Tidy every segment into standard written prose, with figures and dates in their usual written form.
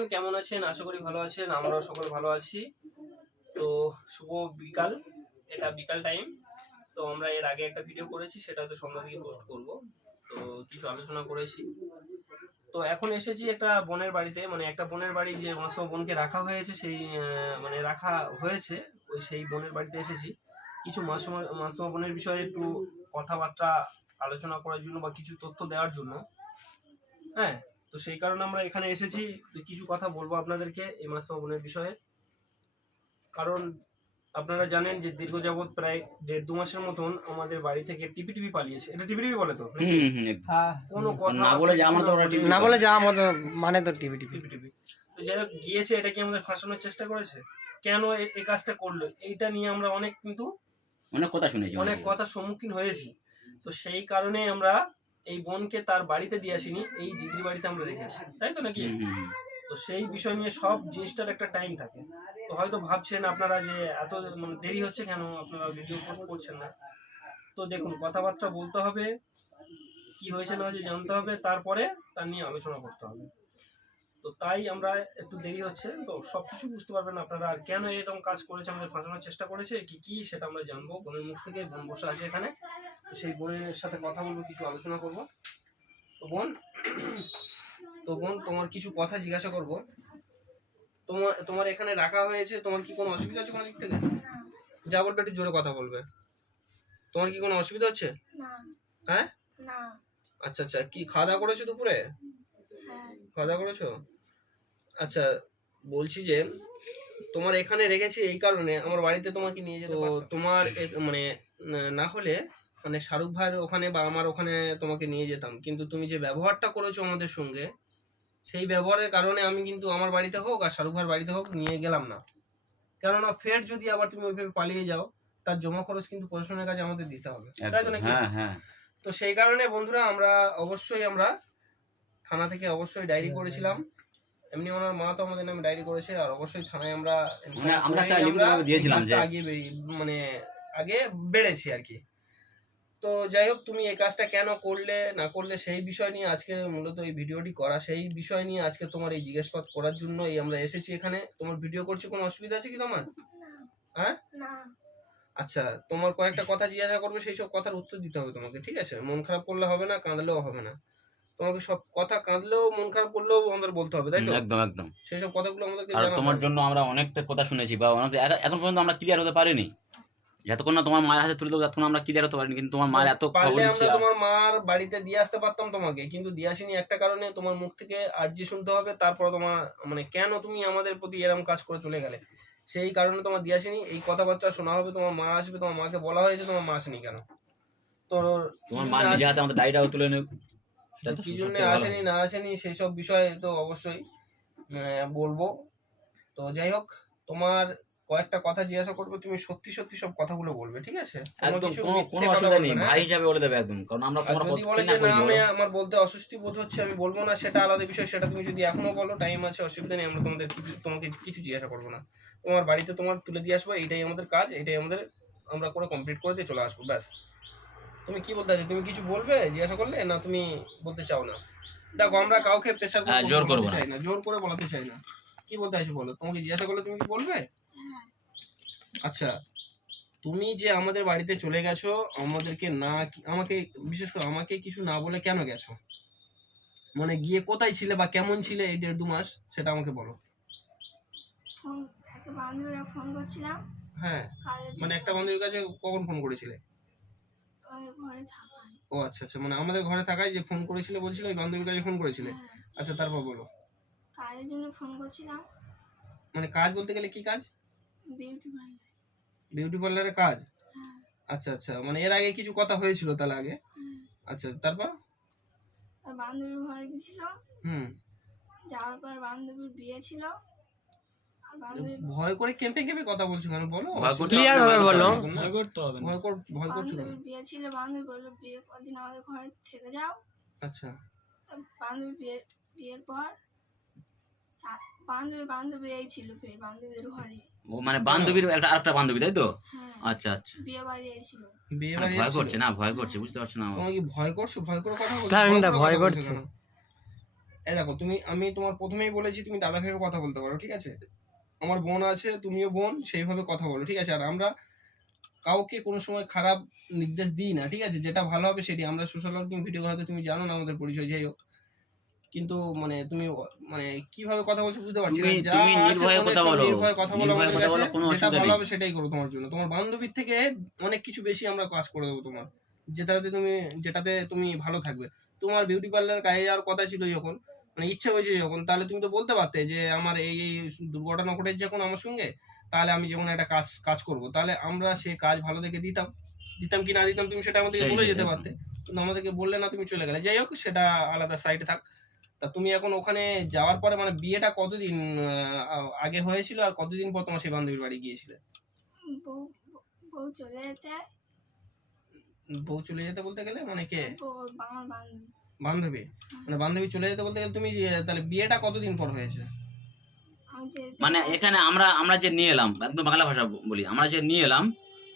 Everyone, কেমন আছেন? আশা করি ভালো আছেন। আমরাও সকলে ভালো আছি। তো শুভ বিকাল, এটা বিকাল টাইম। তো আমরা এর আগে একটা ভিডিও করেছি, সেটা হয়তো সন্ধ্যা দিকে পোস্ট করব। তো কিছু আলোচনা করেছি। তো এখন এসেছি একটা বোনের বাড়িতে, মানে একটা বোনের বাড়ি, যে মাসুমা বোনকে রাখা হয়েছে, সেই মানে রাখা হয়েছে ওই সেই বোনের বাড়িতে এসেছি কিছু মাসুমা বোনের বিষয়ে একটু কথাবার্তা আলোচনা করার জন্য বা কিছু তথ্য দেওয়ার জন্য। হ্যাঁ, তো সেই কারণে আমরা এখানে এসেছি। কিছু কথা বলবো আপনাদেরকে এই মাসুমা বোনের বিষয়ে। কারণ আপনারা জানেন যে দীর্ঘ যাবৎ প্রায় 1.5-2 মাসের মতন আমাদের বাড়ি থেকে টিপি পালিয়েছে। এটা টিপি বলে তো নাকি? কোনো কথা না বলে যাওয়া মতো, না বলে যাওয়া মতো মানে তো টিপি। তো যাই হোক, গিয়েছে। এটা কি আমাদের ফাঁসানোর চেষ্টা করেছে? কেন এই কাজটা করলো? এইটা নিয়ে আমরা অনেক কিন্তু অনেক কথা শুনেছি, অনেক কথার সম্মুখীন হয়েছি। তো সেই কারণে আমরা এই বোনকে তার বাড়িতে দিয়ে আসিনি, এই দিদির বাড়িতে আমরা রেখেছি, তাই তো নাকি? তো সেই বিষয় নিয়ে সব জিনিসটার একটা টাইম থাকে। তো হয়তো ভাবছেন আপনারা যে এত মানে দেরি হচ্ছে কেন, আপনারা ভিডিও পোস্ট করছেন না। তো দেখুন, কথাবার্তা বলতে হবে, কি হয়েছে না হয়েছে জানতে হবে, তারপরে তার নিয়ে আলোচনা করতে হবে। তো তাই আমরা একটু দেরি হচ্ছে। তো সব কিছু বুঝতে পারবেন আপনারা। আর কেন এরকম কাজ করেছে, আমাদের ফাঁসানোর চেষ্টা করেছে কি সেটা আমরা জানবো বোনের মুখ থেকে। বোন বসে আছে এখানে, তো সেই বোনের সাথে কথা বলবো, কিছু আলোচনা করব। তো বোন, তোমার কিছু কথা জিজ্ঞাসা করব। তোমার এখানে রাখা হয়েছে, তোমার কি কোনো অসুবিধা আছে কোনো দিক থেকে? যা বলবে একটু জোরে কথা বলবে। তোমার কি কোনো অসুবিধা হচ্ছে? হ্যাঁ, আচ্ছা আচ্ছা। কি খাওয়া দাওয়া করেছো দুপুরে? খাওয়া দাওয়া করেছো? আচ্ছা, বলছি যে তোমার এখানে রেখেছি এই কারণে, আমার বাড়িতে তোমাকে নিয়ে যেতে পারতাম। তোমার মানে না হলে মানে শাহরুখ ভাইয়ের ওখানে বা আমার ওখানে তোমাকে নিয়ে যেতাম, কিন্তু তুমি যে ব্যবহারটা করেছো আমাদের সঙ্গে, সেই ব্যবহারের কারণে আমি কিন্তু আমার বাড়িতে হোক আর শাহরুখ ভাইয়ের বাড়িতে হোক নিয়ে গেলাম না। কেননা ফের যদি আবার তুমি ওইভাবে পালিয়ে যাও, তার জমা খরচ কিন্তু প্রশাসনের কাছে আমাদের দিতে হবে, তাই তো নাকি? হ্যাঁ। তো সেই কারণে বন্ধুরা, আমরা থানা থেকে অবশ্যই ডায়েরি করেছিলাম। এমনি ওনার মা তো আমাদের নামে ডায়েরি করেছে, আর অবশ্যই থানায় আমরা একটা লিখিত দিয়েছিলাম যে আগে বেড়েছি আর কি। তো যাই হোক, তুমি এই কাজটা কেন করলে না করলে সেই বিষয় নিয়ে আজকে মূলত এই ভিডিওটি করা, সেই বিষয় নিয়ে আজকে তোমার এই জিজ্ঞাসাবাদ করার জন্য এই আমরা এসেছি এখানে। তোমার ভিডিও করছি, কোনো অসুবিধা আছে কি তোমার? হ্যাঁ, আচ্ছা, তোমার কয়েকটা কথা জিজ্ঞাসা করবে, সেই সব কথার উত্তর দিতে হবে তোমাকে, ঠিক আছে? মন খারাপ করলে হবে না, কাঁদলেও হবে না। তোমাকে সব কথা, কাঁদলেও মন খারাপ করলেও আমাদের বলতে হবে, তাই তো? একদম। সেই সব কথাগুলো আমাদেরকে আর জানাতে তোমার হবে। জন্য আমরা অনেকটা কথা শুনেছি, বা অনেক এখন পর্যন্ত আমরা ক্লিয়ার হতে পারিনি। যতক্ষণ না তোমার মায়ের হাতে তুলে দেবো ততক্ষণ আমরা ক্লিয়ার হতে পারিনি। কিন্তু তোমার মায়ের এত পারলে আমরা তোমার মার বাড়িতে দিয়ে আসতে পারতাম তোমাকে, কিন্তু দিয়ে আসিনি একটা কারণে, তোমার মুখ থেকে আর্জি শুনতে হবে, তারপর তোমার মানে কেন তুমি আমাদের প্রতি এরকম কাজ করে চলে গেলে, সেই কারণে তোমার দিয়ে আসিনি। এই কথাবার্তা শোনা হবে, তোমার মা আসবে, তোমার মাকে বলা হয়েছে, তোমার মা আসেনি কেন? তো তোমার মা নিজে হাতে আমাদের ডায়েরিটাও তুলে নেবে, কি জন্য আসেনি না আসেনি সেই সব বিষয়ে তো অবশ্যই বলবো। তো যাই হোক, তোমার কয়েকটা কথা জিজ্ঞাসা করবো, তুমি সত্যি সত্যি সব কথাগুলো বলবে, ঠিক আছে? একদম কোনো অসুবিধা নেই, ভাই হিসাবে বলে দেবে একদম। কারণ আমরা যদি বলে যে না, আমি আমার বলতে অস্বস্তি বোধ হচ্ছে, আমি বলবো না, সেটা আলাদা বিষয়। সেটা তুমি যদি এখনো বলো, টাইম আছে, অসুবিধা নেই, আমরা তোমাকে কিছু জিজ্ঞাসা করবো না। তোমার বাড়িতে তোমার তুলে দিয়ে আসবো, এইটাই আমাদের কাজ, এইটাই আমাদের, আমরা করে কমপ্লিট করে দিয়ে চলে আসবো, ব্যাস। তুমি কি বলতে চাইছো? তুমি কিছু বলবে জিজ্ঞাসা করলে, না তুমি বলতে চাও না? দেখো, আমরা কাউকে প্রেশার জোর করবো চাই না, জোর করে বলাতে চাই না। কি বলতে চাইছো বলো? তোমাকে জিজ্ঞাসা করলে তুমি কি বলবে? আচ্ছা, তুমি যে আমাদের বাড়িতে চলে গেছো, আমাদেরকে না, আমাকে বিশেষ করে আমাকে কিছু না বলে কেন গেছো? মানে গিয়ে কোথায় ছিলে বা কেমন ছিলে এই 1.5-2 মাস, সেটা আমাকে বলো। একটা বান্ধবীকে ফোন করছিলাম। হ্যাঁ, মানে একটা বান্ধবীর কাছে কখন ফোন করেছিলে? ঘরে থাকায়। ও আচ্ছা আচ্ছা, মানে আমাদের ঘরে থাকায় যে ফোন করেছিলে বলছিলে, ওই বান্ধবীর কাছে ফোন করেছিলে। আচ্ছা, তারপর বলো। কাজের জন্য ফোন করছিলাম। মানে কাজ বলতে গেলে কি কাজ? Beauty parlour. বিউটি পার্লারের কাজ? আচ্ছা আচ্ছা, মানে এর আগে কিছু কথা হয়েছিল তাহলে আগে? আচ্ছা, তারপর? তার বান্ধবীর ঘরে গেছিল। যাওয়ার পর বান্ধবীর বিয়ে ছিল। ভয় করে কেঁপে কথা বলছো কেন বলো? ক্লিয়ার ভাবে বলো। ভয় করতে হবে না। ভয় করছো কেন? বান্ধবীর বিয়ে ছিল, বান্ধবী বললো বিয়ে কদিন আমাদের ঘরে থেকে যাও। আচ্ছা, বান্ধবী বিয়ের পর বান্ধবী এই ছিল, ফের বান্ধবীদের ঘরে। ও মানে বান্ধবীর আরেকটা বান্ধবী, তাই তো? আচ্ছা আচ্ছা, বিয়ে বাড়ি এসেছিল। বিয়ে বাড়ি ভয় করছে না, ভয় করছে, বুঝতে পারছো না? তোমার কি ভয় করছো? ভয় করে কথা বলছো? ভয় করছে। এই দেখো আমি তোমার প্রথমেই বলেছি তুমি দাদা ভেবে কথা বলতে পারো, ঠিক আছে? আমার বোন আছে, তুমিও বোন, সেইভাবে কথা বলো, ঠিক আছে? আর আমরা কাউকে কোনো সময় খারাপ নির্দেশ দিই না, ঠিক আছে? যেটা ভালো হবে সেটি। আমরা সোশ্যাল ওয়ার্কিং ভিডিও হয়তো তুমি জানো না আমাদের পরিচয়, যাই হোক, কিন্তু মানে তুমি মানে কিভাবে কথা বলছো বুঝতে পারছি না। তুমি যা তুমি আছে নির্ভয়ে মনে কথা সব বলো, নির্ভয়ে কথা বলো নির্ভয়ে আমাদের কথা বলো, কাছে, কোনো যেটা অসুবিধা ভালো নেই। হবে সেটাই করো তোমার জন্য। তোমার বান্ধবীর থেকে অনেক কিছু বেশি আমরা কাজ করে দেবো তোমার, যেটাতে তুমি ভালো থাকবে। তোমার বিউটি পার্লার কাজে যাওয়ার কথা ছিল যখন, মানে ইচ্ছে হয়েছে যখন, তাহলে তুমি তো বলতে পারতে যে আমার এই দুর্ঘটনা ঘটেছে যখন আমার সঙ্গে, তাহলে আমি যখন একটা কাজ করব, তাহলে আমরা সে কাজ ভালো দেখে দিতাম কি না দিতাম তুমি সেটা আমাদেরকে সেই বলে যেতে একদম। পারতে, কিন্তু আমাদেরকে বললে না, তুমি চলে গেলে। যাই হোক, সেটা আলাদা সাইডে থাক। তা তুমি এখন ওখানে যাওয়ার পরে মানে বিয়েটা কতদিন আগে হয়েছিল, আর কতদিন পর তোমার সেই বান্ধবীর বাড়ি গিয়েছিলে? বউ বউ চলে যেতে, বউ চলে যেতে বলতে গেলে মানে কে? বউ আমার বান্ধবী। বান্ধবী? মানে বান্ধবী চলে যেতে বলতে গেলে তুমি তাহলে বিয়েটা কতদিন পর হয়েছে? আমি যেতে মানে এখানে আমরা আমরা যে নিয়ে এলাম, একদম বাংলা ভাষা বলি, আমরা যে নিয়ে এলাম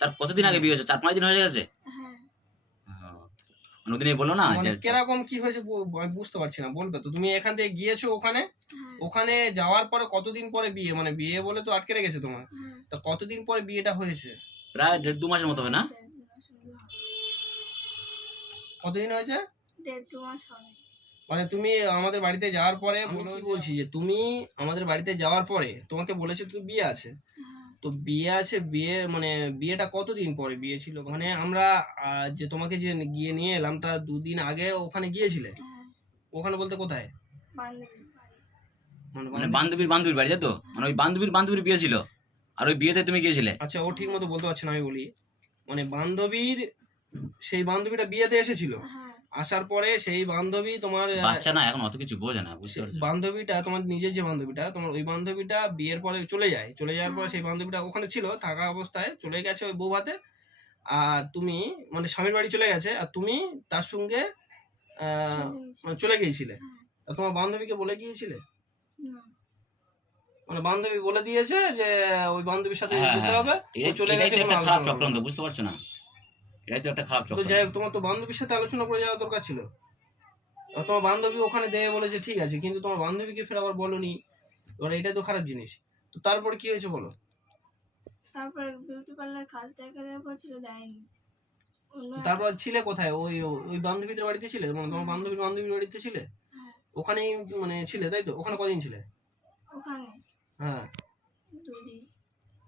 তার কতদিন আগে বিয়ে হয়েছে? 4-5 দিন হয়ে গেছে। হ্যাঁ, নদিনে বললো না মানে যে কিরকম কি হয়েছে আমি বুঝতে পারছি না, বলবে তো? তুমি এখান থেকে গিয়েছো ওখানে, হ্যাঁ, ওখানে যাওয়ার পরে কতদিন পরে বিয়ে? মানে বিয়ে বলে তো আটকে রেখেছে তোমার, হ্যাঁ। তা কতদিন পরে বিয়েটা হয়েছে? প্রায় 1.5-2 মাসের মতো হবে না? 1.5 মাস হবে। কতদিন হয়েছে? 1.5 মাস হবে। মানে তুমি আমাদের বাড়িতে যাওয়ার পরে, আমি কি বলছি যে তুমি আমাদের বাড়িতে যাওয়ার পরে তোমাকে বলেছে তো বিয়ে আছে, হ্যাঁ, তো বিয়ে আছে, বিয়ে মানে বিয়েটা কতদিন পরে বিয়ে ছিল? মানে আমরা যে তোমাকে যে গিয়ে নিয়ে এলাম তার 2 দিন আগে ওখানে গিয়েছিলে? হ্যাঁ, ওখানে বলতে কোথায়? বান্ধবীর বাড়ি। মানে মানে বান্ধবীর বাড়ি, তাই তো? মানে ওই বান্ধবীর বিয়ে ছিল, আর ওই বিয়েতে তুমি গিয়েছিলে? আচ্ছা, ও ঠিক মতো বলতে পারছে না, আমি বলি। মানে সেই বান্ধবীটা বিয়েতে এসেছিল, হ্যাঁ, আসার পরে সেই বান্ধবী তোমার বাচ্চা না, এখন অত কিছু বোঝে না, বুঝতে পারছো? বান্ধবীটা তোমার নিজের যে বান্ধবীটা, তোমার ওই বান্ধবীটা বিয়ের পরে চলে যাওয়ার পরে সেই বান্ধবীটা ওখানে ছিল থাকা অবস্থায়, চলে গেছে ওই বউ ভাতে। আর তুমি মানে স্বামীর বাড়ি চলে গেছে, আর তুমি তার সঙ্গে চলে গেছি। মানে চলে গিয়েছিলে। হ্যাঁ, তা তোমার বান্ধবীকে বলে গিয়েছিলে? না, মানে বান্ধবী বলে দিয়েছে যে ওই বান্ধবীর সাথে হ্যাঁ, যেতে হ্যাঁ। হবে, ও চলে এটাই গেছে, তো কোনো একটা খারাপ আলোচনা হবে চক্রান্ত, না। বুঝতে পারছো না? এটাই তো একটা খারাপ তো চক্রান্ত। যাই হোক, তোমার তো বান্ধবীর সাথে আলোচনা করে যাওয়া দরকার ছিল। আর তোমার বান্ধবী ওখানে দেবে বলেছে, ঠিক আছে, কিন্তু তোমার বান্ধবীকে ফের আবার বলোনি, এবার এটাই তো খারাপ জিনিস। তো তারপরে কি হয়েছে বলো? তারপরে বিউটি পার্লার কাজ দেখা দেওয়া বলছিল, দেয়নি। তারপর ছিলে কোথায়? ওই ওই বান্ধবীদের বাড়িতে ছিলে, মানে তোমার বান্ধবীর বাড়িতে ছিলে? হ্যাঁ, ওখানেই মানে ছিলে, তাই তো? ওখানে কদিন ছিলে? ওখানে হ্যাঁ, 2 দিন।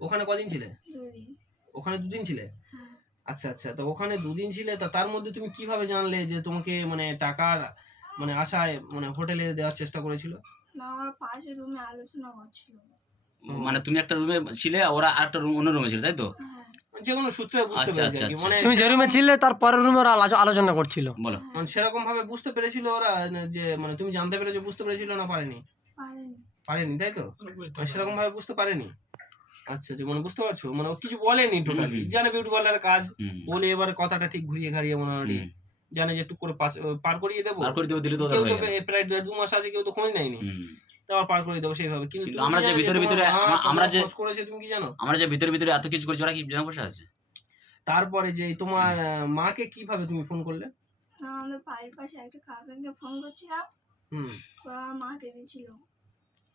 ওখানে কদিন ছিলে? 2 দিন। ওখানে 2 দিন ছিলে? হ্যাঁ, আচ্ছা আচ্ছা, তো ওখানে 2 দিন ছিলে, তা তার মধ্যে তুমি কিভাবে জানলে যে তোমাকে মানে টাকার মানে আশায় মানে হোটেলে দেওয়ার চেষ্টা করেছিল? না, আমার পাশের রুমে আলোচনা করছিল। মানে তুমি একটা রুমে ছিলে, ওরা আরেকটা রুম, অন্য রুমে ছিল, তাই তো? হ্যাঁ, যে কোনো সূত্রে বুঝতে আচ্ছা, পেরেছি আচ্ছা, আর কি। আচ্ছা। মানে তুমি যে রুমে ছিলে তার পরের রুমে ওরা আলোচনা করছিল। বলো। মানে সেরকম ভাবে বুঝতে পেরেছিল ওরা যে মানে তুমি জানতে পেরেছো, বুঝতে পেরেছিল না পারেনি? পারেনি। পারেনি, তাই তো? মানে সেরকম ভাবে বুঝতে পারেনি। আচ্ছা আচ্ছা, মানে বুঝতে পারছো, মানে ও কিছু বলেনি টোটালি, হুম। জানে বিউটি পার্লারের কাজ, হুম। বলে এবার কথাটা ঠিক ঘুরিয়ে ঘাড়িয়ে মোটামুটি হুম। জানে যে টুক করে পার করিয়ে দেবো। আর করে দিলে তো ওদের কেউ হয়ে তো গেল। প্রায় 1.5-2 মাস আছে, কেউ তো খোঁজ নেয়নি, হুম। তো আবার পার করে দেবো সেইভাবে। কিন্তু কিন্তু তুমি আমরা কি যে জানো ভিতরে তোমার ভিতরে মা আমরা তোমার যে খোঁজ করেছে, তুমি কি জানো? আমরা যে ভিতরে এত কিছু করছি, ওরা কি জানা বসে আছে? তারপরে যে তোমার মাকে কিভাবে তুমি ফোন করলে? না, আমাদের বাড়ির পাশে একটা কাকাকে ফোন করছিলাম, হুম। তো আমার মাকে দিয়েছিল।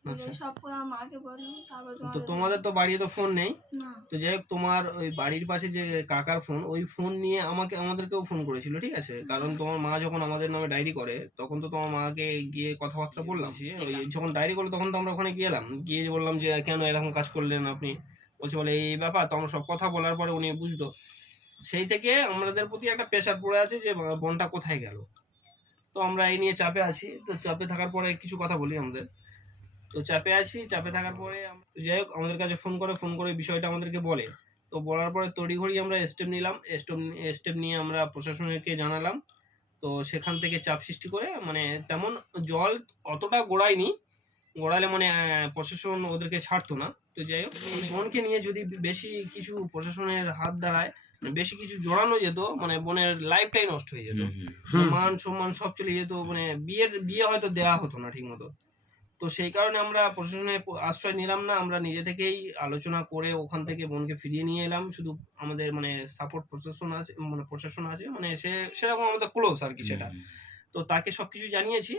বলে আচ্ছা। সব কথা মাকে বললাম, তারপর তো তোমাদের তো বাড়িতে তো ফোন নেই, না, তো যাই হোক, তোমার ওই বাড়ির পাশে যে কাকার ফোন, ওই ফোন নিয়ে আমাদেরকেও ফোন করেছিল, ঠিক আছে? কারণ তোমার মা যখন আমাদের নামে ডায়েরি করে, তখন তো তোমার মাকে গিয়ে কথাবার্তা বললাম। ওই যখন ডায়েরি করলো তখন তো আমরা ওখানে গেলাম, গিয়ে বললাম যে কেন এরকম কাজ করলেন আপনি? বলে এই ব্যাপার। তো আমরা সব কথা বলার পরে উনি বুঝলো। সেই থেকে আমাদের প্রতি একটা প্রেশার পড়ে আছে যে বোনটা কোথায় গেল। তো আমরা এই নিয়ে চাপে আছি। তো চাপে থাকার পরে কিছু কথা বলি আমাদের। তো চাপে আছি, চাপে থাকার পরে যাই হোক আমাদের কাছে ফোন করে বিষয়টা আমাদেরকে বলে। তো বলার পরে তড়িঘড়ি আমরা স্টেপ নিলাম, স্টেপ নিয়ে আমরা প্রশাসনকে জানালাম। তো সেখান থেকে চাপ সৃষ্টি করে মানে তেমন জল অতটা গোড়ালে মানে প্রশাসন ওদেরকে ছাড়তো না। তো যাই হোক, এই বোনকে নিয়ে যদি বেশি কিছু প্রশাসনের হাত দাঁড়ায়, মানে বেশি কিছু জড়ানো যেত, মানে বোনের লাইফটাই নষ্ট হয়ে যেত, মান সম্মান সব চলে যেত, মানে বিয়ে হয়তো দেওয়া হতো না ঠিক মতো। তো সেই কারণে আমরা প্রশাসনের আশ্রয় নিলাম না, আমরা নিজে থেকেই আলোচনা করে ওখান থেকে বোনকে ফিরিয়ে নিয়ে এলাম। শুধু আমাদের মানে সাপোর্ট প্রশাসন আছে, মানে সেরকম আমাদের ক্লোজ আর কি সেটা। তো তাকে সবকিছু জানিয়েছি।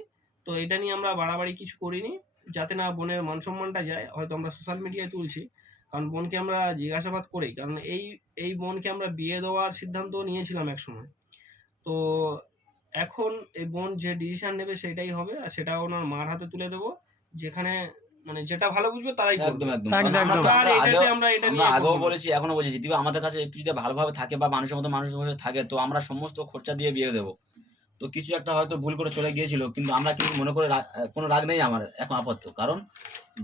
তো এটা নিয়ে আমরা বাড়াবাড়ি কিছু করিনি, যাতে না বোনের মান সম্মানটা যায়। হয়তো আমরা সোশ্যাল মিডিয়ায় তুলছি, কারণ বোনকে আমরা জিজ্ঞাসাবাদ করি, কারণ এই বোনকে আমরা বিয়ে দেওয়ার সিদ্ধান্ত নিয়েছিলাম এক সময়। তো এখন এই বোন যে ডিসিশন নেবে সেটাই হবে, আর সেটা ওনার মার হাতে তুলে দেবো, যেখানে মানে যেটা ভালো বুঝবে তারাই করবে। একদম একদম একদম, আমরা একদম। তো আর এটাতে আমরা এটা আমরা নিয়ে আগেও কথা বলেছি, এখনো বলছি, দিবা আমাদের কাছে একটু যদি ভালোভাবে থাকে বা মানুষের মতো মানুষের মধ্যে থাকে, তো আমরা সমস্ত খরচা দিয়ে বিয়ে দেবো। তো কিছু একটা হয়তো ভুল করে চলে গিয়েছিল, কিন্তু আমরা কিন্তু মনে করে কোনো রাগ নেই আমার এখন আপাতত, কারণ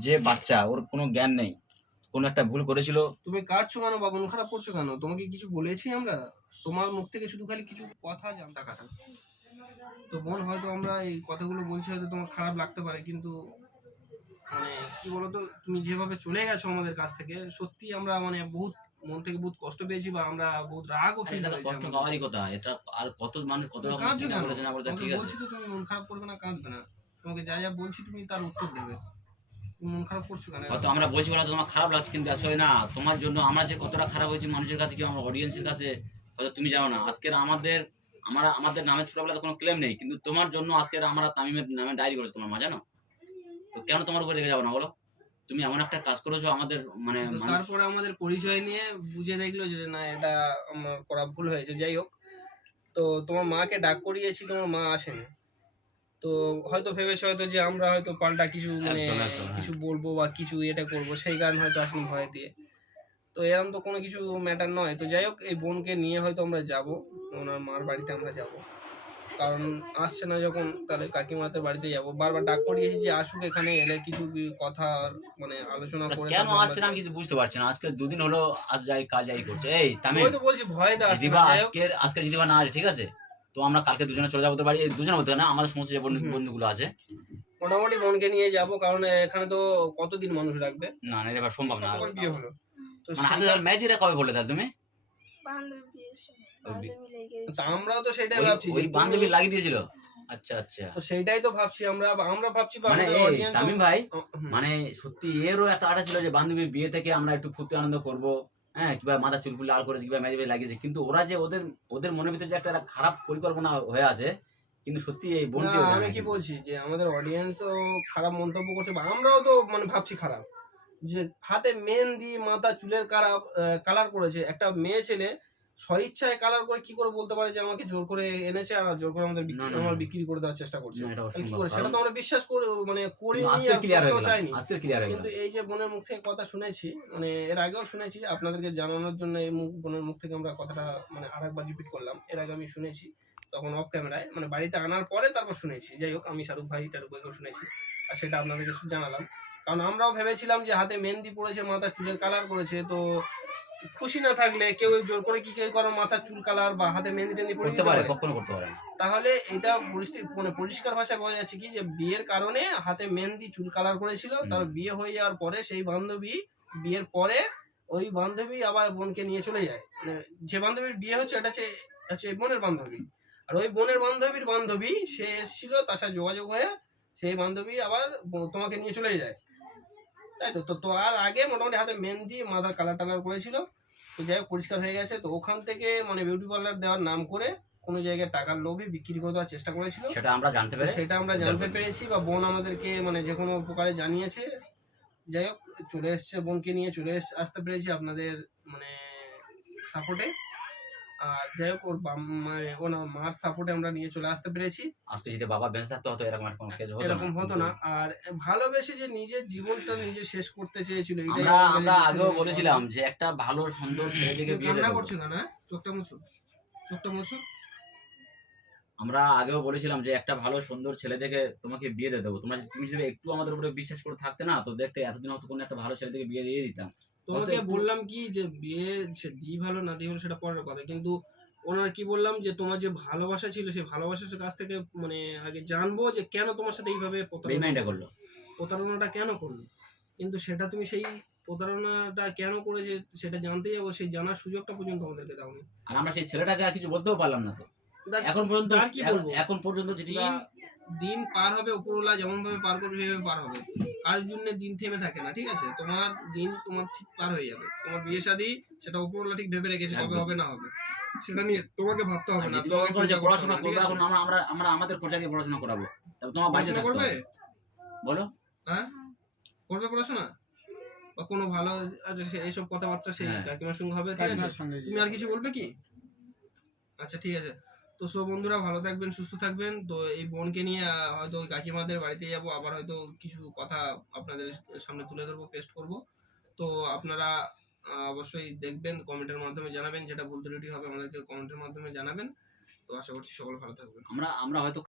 যে বাচ্চা ওর কোনো জ্ঞান নেই, কোনো একটা ভুল করেছিল। তুমি কাটছো কেন বা মন খারাপ করছো কেন? তোমাকে কিছু বলেছি আমরা? তোমার মুখ থেকে শুধু খালি কিছু কথা জানতা কথা। তো বোন, হয়তো আমরা এই কথাগুলো বলছি, হয়তো তোমার খারাপ লাগতে পারে, কিন্তু মানে কি বলতো, তুমি যেভাবে চলে গেছো আমাদের কাছ থেকে, সত্যি আমরা মানে বহুত মন থেকে বহুত কষ্ট পেয়েছি, বা আমরা বহুত রাগও আর ফিল এটা তো করেছি। কষ্ট পাওয়ারই কথা, এটা আর কত মানুষ কত তুমি রকম কাঁদছো চিন্তা কেন? বলেছে না বলেছে, তোমাকে ঠিক আছে। বলছি তো তুমি মন খারাপ করবে না, কাঁদবে না। তোমাকে যা যা বলছি তুমি তার উত্তর দেবে। তুমি মন খারাপ করছো কেন? হয়তো আমরা বলছি বলে হয়তো তোমার খারাপ লাগছে, কিন্তু আসলে না, তোমার জন্য আমরা যে কতটা খারাপ হয়েছি মানুষের কাছে কি আমার অডিয়েন্সের কাছে হয়তো তুমি জানো না। আজকের আমাদের নামে ছোটবেলাতে কোনো ক্লেম নেই, কিন্তু তোমার জন্য আজকের আমরা তামিমের নামে ডায়েরি করেছি তোমার মা, জানো তো? কেন তোমার উপরে রেখে যাবো না বলো? তুমি এমন একটা কাজ করেছো আমাদের মানে তো মানুষ। তারপরে আমাদের পরিচয় নিয়ে বুঝে দেখলো যে না, এটা আমার করা ভুল হয়েছে। যাই হোক, তো তোমার মাকে ডাক করিয়েছি, তোমার মা আসেনি। তো হয়তো ভেবেছে হয়তো যে আমরা হয়তো পাল্টা কিছু মানে একদম, একদম, হ্যাঁ। কিছু বলবো বা কিছু এটা করবো, সেই কারণে হয়তো আসেনি ভয় দিয়ে। তো এরকম তো কোনো কিছু ম্যাটার নয়। তো যাই হোক, এই বোনকে নিয়ে হয়তো আমরা যাব, ওনার মার বাড়িতে আমরা যাব, কারণ আসছে না যখন, তাহলে কাকিমাদের বাড়িতে যাব। বারবার ডাক করিয়েছি যে আসুক, এখানে এলে কিছু কথা মানে আলোচনা করে কেন তারপর আসছে না আমি কিছু বুঝতে পারছি না। আজকে দুদিন হলো আজ যাই কাজ যাই করছে। এই তামিম, ওই তো বলছি ভয়তে আসছে দিদিবা না। যাই হোক, আজকে দিদিবা না আসে, ঠিক আছে, তো আমরা কালকে দুজনে চলে যাবো তোর বাড়ি। এই দুজনে বলতে না, আমাদের সমস্ত যে বন্ধুগুলো আছে। মোটামুটি বোনকে নিয়ে যাব, কারণ এখানে তো কতদিন মানুষ রাখবে। না না, এটা সম্ভব না। কখন বিয়ে হলো? তো মানে হাতে মেহেদিরা কবে বললে তাহলে তুমি? বান্ধবী বিয়ের সময় বান্ধবী লেগে তা আমরাও তো সেটাই ওই ভাবছি যে ওই বান্ধবী লাগিয়ে দিয়েছিল? আচ্ছা আচ্ছা। তো সেটাই তো ভাবছি আমরা ভাবছি বা মানে আমাদের এই audience ও- তামিম ভাই, হুম। মানে সত্যি এরও একটা আশা ছিল যে বান্ধবীর বিয়ে থেকে আমরা একটু ফুর্তি আনন্দ করবো, হ্যাঁ, কিংবা মাথা চুলফুল লাল করেছে, কিংবা মেহেদি লাগিয়েছে, কিন্তু ওরা যে ওদের মনের ভিতরে যে একটা খারাপ পরিকল্পনা হয়ে আছে, কিন্তু সত্যি এই না, বোনকে আমি কি বলছি যে আমাদের অডিয়েন্সও খারাপ মন্তব্য করছে, বা আমরাও তো মানে ভাবছি খারাপ, যে হাতে মেহেন্দি, মাথা চুলের কালার করেছে একটা মেয়ে ছেলে, স্বইচ্ছায় কালার করে কি করে বলতে পারে যে আমাকে জোর করে এনেছে আর জোর করে আমাদের না, না, আমার না। বিক্রি করে দেওয়ার চেষ্টা করছে? না, এটা তাহলে কি অসম্ভব, করে? সেটা কারণ তো আমরা বিশ্বাস করে মানে করিনি আজকে আর ক্লিয়ার হয়ে করতেও গেল, চাইনি। আজকে ক্লিয়ার হয়ে গেল। কিন্তু এই যে বোনের মুখ থেকে কথা শুনেছি, মানে এর আগেও শুনেছি, আপনাদেরকে জানানোর জন্য এই বোনের মুখ থেকে আমরা কথাটা মানে আরেকবার রিপিট করলাম। এর আগে আমি শুনেছি, তখন অফ ক্যামেরায়, মানে বাড়িতে আনার পরে তারপর শুনেছি। যাই হোক, আমি শাহরুখ ভাই টারুখ ভাইকেও শুনেছি, আর সেটা আপনাদেরকে জানালাম। কারণ আমরাও ভেবেছিলাম যে হাতে মেহেন্দি পড়েছে, মাথা চুলের কালার করেছে, তো খুশি না থাকলে কেউ জোর করে কি কেউ কারো মাথা চুল কালার বা হাতে মেহেন্দি টেন্দি পড়ে করতে দিতে পারে, পারে? কখনো করতে পারে না। তাহলে এটা মানে পরিষ্কার ভাষায় বোঝা যাচ্ছে কি, যে বিয়ের কারণে হাতে মেহেন্দি চুল কালার করেছিল, তার বিয়ে হয়ে যাওয়ার পরে সেই বান্ধবী, বিয়ের পরে ওই বান্ধবী আবার বোনকে নিয়ে চলে যায়। মানে যে বান্ধবীর বিয়ে হচ্ছে এটা হচ্ছে বোনের বান্ধবী, আর ওই বোনের বান্ধবীর বান্ধবী সে এসেছিল, তার সাথে যোগাযোগ হয়ে সেই বান্ধবী আবার তোমাকে নিয়ে চলে যায়, তাই তো? তো আর আগে মোটামুটি হাতে মেহেন্দি, মাথার কালার টালার করেছিল। তো যাই হোক, পরিষ্কার হয়ে গেছে। তো ওখান থেকে মানে বিউটি পার্লার দেওয়ার নাম করে কোনো জায়গায় টাকার লোভে বিক্রি করে দেওয়ার চেষ্টা করেছিল, সেটা আমরা জানতে তো পেরে সেটা আমরা জানতে পেরেছি, বা বোন আমাদেরকে মানে যে কোনো প্রকারে জানিয়েছে। যাই হোক, চলে এসছে, বোনকে নিয়ে আসতে পেরেছি আপনাদের মানে সাপোর্টে। আর যাই হোক, মানে ওনার মার সাপোর্টে আমরা নিয়ে চলে আসতে পেরেছি। আজকে যদি বাবা বেঁচে থাকতো হয়তো এরকম একটা কোনো কেস হতো না। এরকম হতো না। আর ভালোবেসে যে নিজের জীবনটা নিজে শেষ করতে চেয়েছিল, এটাই আমরা আগেও বলেছিলাম যে একটা ভালো সুন্দর ছেলে থেকে বিয়ে কান্না দেবো। করছো কেন? হ্যাঁ? চোখটা মুছো, চোখটা মুছো। আমরা আগেও বলেছিলাম যে একটা ভালো সুন্দর ছেলে দেখে তোমাকে বিয়ে দিয়ে দেবো। তুমি যদি একটু আমাদের উপরে বিশ্বাস করে থাকতে না, তো দেখতে এতদিন হয়তো কোনো একটা ভালো ছেলে থেকে বিয়ে দিয়ে দিতাম। তোমাকে একটু- বললাম কি যে বিয়ে দিই ভালো না দিই ভালো সেটা পরের কথা, কিন্তু ওনার কি বললাম যে তোমার যে ভালোবাসা ছিল সেই ভালোবাসার কাছ থেকে মানে আগে জানবো যে কেন তোমার সাথে এইভাবে বেইমানিটা করলো। প্রতারণাটা কেন করলো, কিন্তু সেটা তুমি সেই প্রতারণাটা কেন করেছে সেটা জানতে যাবো, সেই জানার সুযোগটা পর্যন্ত আমাদেরকে দাওনি। আর আমরা সেই ছেলেটাকে আর কিছু বলতেও পারলাম না। তো এখন পর্যন্ত আর কি বলবো? এখন পর্যন্ত যদি দিন পার হবে, উপরওয়ালা যেমন ভাবে পার করবে সেভাবে পার হবে, কার জন্য দিন থেমে থাকে না, ঠিক আছে? তোমার দিন তোমার ঠিক পার হয়ে যাবে। তোমার বিয়ে শাদী সেটা উপরওয়ালা ঠিক ভেবে রেখেছে, কবে একদম। হবে না হবে সেটা নিয়ে তোমাকে ভাবতে হবে না। যদি তোমাকে করে যে চিন্তা করতে পড়াশোনা হবে না, করবে, ঠিক আছে? এখন আমরা আমাদের খরচা দিয়ে পড়াশোনা করাবো। তারপর তোমার বাড়িতে পড়াশোনা থাকতে করবে? হবে। বলো। হ্যাঁ, করবে পড়াশোনা? বা কোনো ভালো, আচ্ছা এইসব কথাবার্তা সেই হ্যাঁ। কাকিমার সঙ্গে হবে, ঠিক আছে? তুমি আর কিছু বলবে কি? আচ্ছা ঠিক আছে। তো সব বন্ধুরা ভালো থাকবেন, সুস্থ থাকবেন। তো এই বোনকে নিয়ে হয়তো ওই কাকিমাদের বাড়িতে যাব, আবার হয়তো কিছু কথা আপনাদের সামনে তুলে ধরবো, পেস্ট করব। তো আপনারা অবশ্যই দেখবেন, কমেন্টের মাধ্যমে জানাবেন, যেটা ভুল ত্রুটি হবে আমাদেরকে কমেন্টের মাধ্যমে জানাবেন। তো আশা করছি সকলে ভালো থাকবেন। আমরা হয়তো